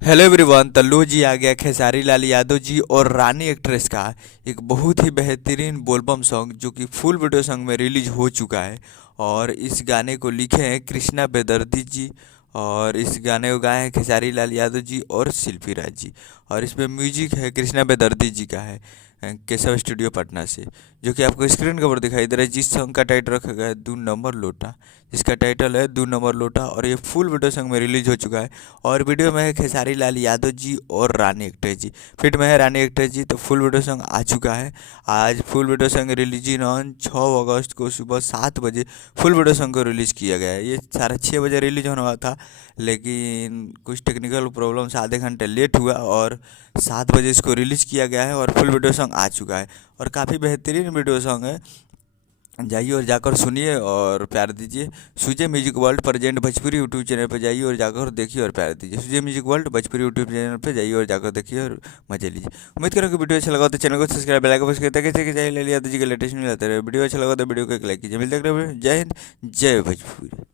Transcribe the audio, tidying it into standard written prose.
Hello everyone. तल्लू जी आ गया खेसारी लाल यादव जी और रानी actress का एक बहुत ही बेहतरीन बोलबम सॉन्ग जो कि फुल वीडियो सॉन्ग में रिलीज हो चुका है। और इस गाने को लिखे हैं कृष्णा बेदर्दी जी। और इस गाने को गाए हैं खेसारी लाल यादव जी और शिल्पी राज जी। और इसमें म्यूजिक है कृष्णा बेदर्दी जी का है, केशव स्टूडियो पटना से। जो कि आपको स्क्रीन के ऊपर दिखाई दे रहा है, जिस सॉन्ग का टाइटल रखा गया है दू नंबर लोटा। जिसका टाइटल है दू नंबर लोटा और ये फुल वीडियो सॉन्ग में रिलीज हो चुका है। और वीडियो में है खेसारी लाल यादव जी और रानी एक्ट्रेस जी। फिट में है रानी एक्ट्रेस जी। तो फुल वीडियो सॉन्ग आ चुका है। आज full video song release on 6 अगस्त को सुबह 7 बजे फुल वीडियो सॉन्ग को रिलीज़ किया गया है। ये 6:30 बजे रिलीज होने वाला था, लेकिन कुछ टेक्निकल प्रॉब्लम से आधे घंटे लेट हुआ और 7 बजे इसको रिलीज़ किया गया है। और फुल वीडियो सॉन्ग आ चुका है और काफ़ी बेहतरीन वीडियो सॉन्ग है। जाइए और जाकर सुनिए और प्यार दीजिए। Sujay music world present Bhojpuri YouTube channel पर जाइए और जाकर देखिए और प्यार दीजिए। Sujay music world Bhojpuri YouTube channel पर जाइए और जाकर देखिए और मजे लीजिए। उम्मीद करो कि वीडियो अच्छा लगा तो चैनल को सब्सक्राइब बेल आइकन प्रेस करते कैसे चाहिए ले लिया जी के लेटेस्ट मिलते रहे। वीडियो अच्छा लगा तो वीडियो को एक लाइक कीजिए। मिलते हैं जय हिंद, जय भोजपुरी।